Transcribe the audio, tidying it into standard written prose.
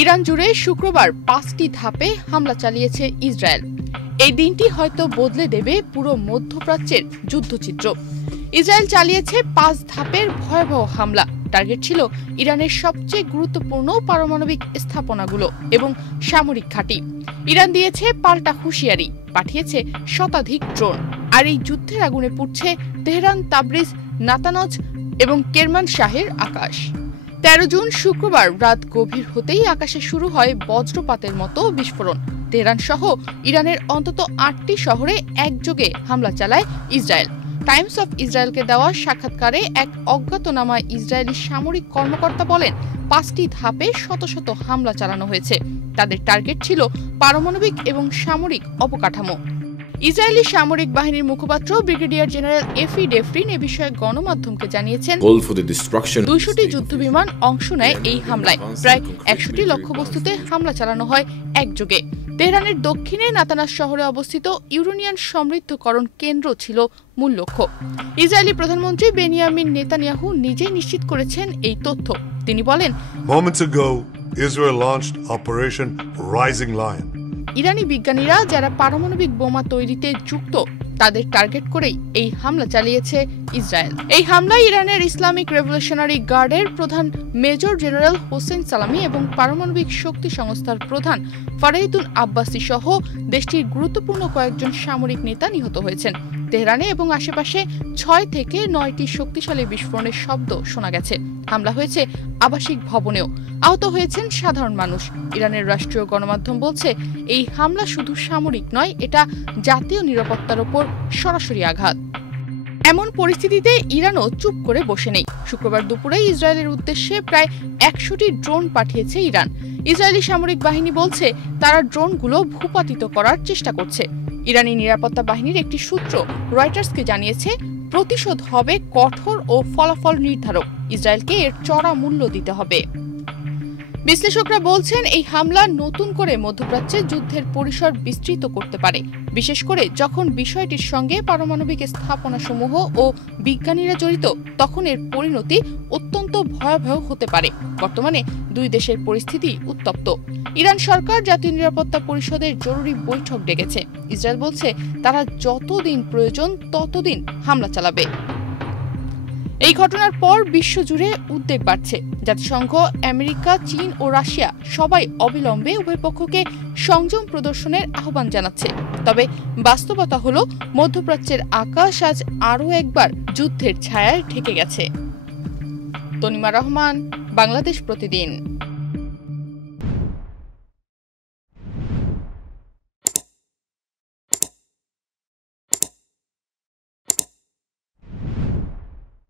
Iran জুড়ে শুক্রবার 5টি ধাপে হামলা চালিয়েছে ইসরায়েল। এই দিনটি হয়তো বদলে দেবে পুরো মধ্যপ্রাচ্যের যুদ্ধচিত্র। ইসরায়েল চালিয়েছে 5 ধাপের ভয়াবহ হামলা। টার্গেট ছিল ইরানের সবচেয়ে গুরুত্বপূর্ণ পারমাণবিক স্থাপনাগুলো এবং সামরিক ঘাঁটি। ইরান দিয়েছে পাল্টা হুঁশিয়ারি, পাঠিয়েছে শতাধিক ড্রোন। আর এই যুদ্ধের আগুনে পুড়ছে তেহরান, তাবরিজ, নাতানজ এবং কেরমানশাহের আকাশ। 13 জুন শুক্রবার রাত গভীর হতেই আকাশে শুরু হয় বজ্রপাতের মতো বিস্ফোরণ। তেহরান সহ ইরানের অন্তত 8টি শহরে একযোগে হামলা চালায় ইসরায়েল। টাইমস অফ ইসরায়েলকে দেওয়া সাক্ষাৎকারে এক অজ্ঞাতনামা ইসরায়েলি সামরিক কর্মকর্তা বলেন, 5টি ধাপে শত শত হামলা চালানো হয়েছে। তাদের টার্গেট ছিল পারমাণবিক এবং সামরিক অবকাঠামো। ইসরায়েলি সামরিক বাহিনীর মুখপাত্র ব্রিগেডিয়ার জেনারেল এফি ডেফরিন এ বিষয়ে গণমাধ্যমকে জানিয়েছেন, 200টি যুদ্ধবিমান অংশ নেয় এই হামলায়। প্রায় 100টি লক্ষ্যবস্তুতে হামলা চালানো হয় একযোগে। তেহরানের দক্ষিণে নাতানাজ শহরে অবস্থিত ইউরেনিয়াম সমৃদ্ধকরণ কেন্দ্র ছিল মূল লক্ষ্য। ইসরায়েলি প্রধানমন্ত্রী বেনিয়ামিন নেতানিয়াহু নিজেই নিশ্চিত করেছেন এই তথ্য। তিনি বলেন, Moments ago, Israel launched Operation Rising Lion. ইরানি বিজ্ঞানীরা যারা পারমাণবিক বোমা তৈরিতে যুক্ত তাদের টার্গেট করেই এই হামলা চালিয়েছে ইসরায়েল। এই হামলায় ইরানের ইসলামিক রেভলিউশনারি গার্ডের প্রধান মেজর জেনারেল হোসেন সালামি এবং পারমাণবিক শক্তি সংস্থার প্রধান ফারাইদুন আব্বাসি সহ দেশটির গুরুত্বপূর্ণ কয়েকজন সামরিক নেতা নিহত হয়েছেন। তেহরানে এবং আশেপাশে 6 থেকে 9টি শক্তিশালী বিস্ফোরণের শব্দ শোনা গেছে। হামলা হয়েছে আবাসিক ভবনেও। আহত হয়েছেন সাধারণ মানুষ। ইরানের রাষ্ট্রীয় গণমাধ্যম বলছে, এই হামলা শুধু সামরিক নয়, এটা জাতীয় নিরাপত্তার ওপর সরাসরি আঘাত। এমন পরিস্থিতিতে ইরানও চুপ করে বসে নেই। শুক্রবার দুপুরে ইসরায়েলের উদ্দেশ্যে প্রায় 100টি ড্রোন পাঠিয়েছে ইরান। ইসরায়েলি সামরিক বাহিনী বলছে, তারা ড্রোনগুলো ভূপাতিত করার চেষ্টা করছে। ইরানি নিরাপত্তা বাহিনীর একটি সূত্র রয়টার্সকে জানিয়েছে, প্রতিশোধ হবে কঠোর ও ফলাফল নির্ধারক। ইসরায়েলকে এর চড়া মূল্য দিতে হবে। বিশ্লেষকরা বলছেন, এই হামলা নতুন করে মধ্যপ্রাচ্যে যুদ্ধের পরিসর বিস্তৃত করতে পারে, বিশেষ করে যখন বিষয়টির সঙ্গে পারমাণবিক স্থাপনাসমূহ ও বিজ্ঞানীরা জড়িত। তখন এর পরিণতি অত্যন্ত ভয়াবহ হতে পারে। বর্তমানে দুই দেশের পরিস্থিতি উত্তপ্ত। ইরান সরকার জাতীয় নিরাপত্তা পরিষদের জরুরি বৈঠক ডেকেছে। ইসরায়েল বলছে, তারা যতদিন প্রয়োজন ততদিন হামলা চালাবে। এই ঘটনার পর বিশ্বজুড়ে উদ্বেগ বাড়ছে। জাতিসংঘ, আমেরিকা, চীন ও রাশিয়া সবাই অবিলম্বে উভয় পক্ষকে সংযম প্রদর্শনের আহ্বান জানাচ্ছে। তবে বাস্তবতা হলো, মধ্যপ্রাচ্যের আকাশ আজ আরও একবার যুদ্ধের ছায়ায় ঢেকে গেছে। তনিমা রহমান, বাংলাদেশ প্রতিদিন।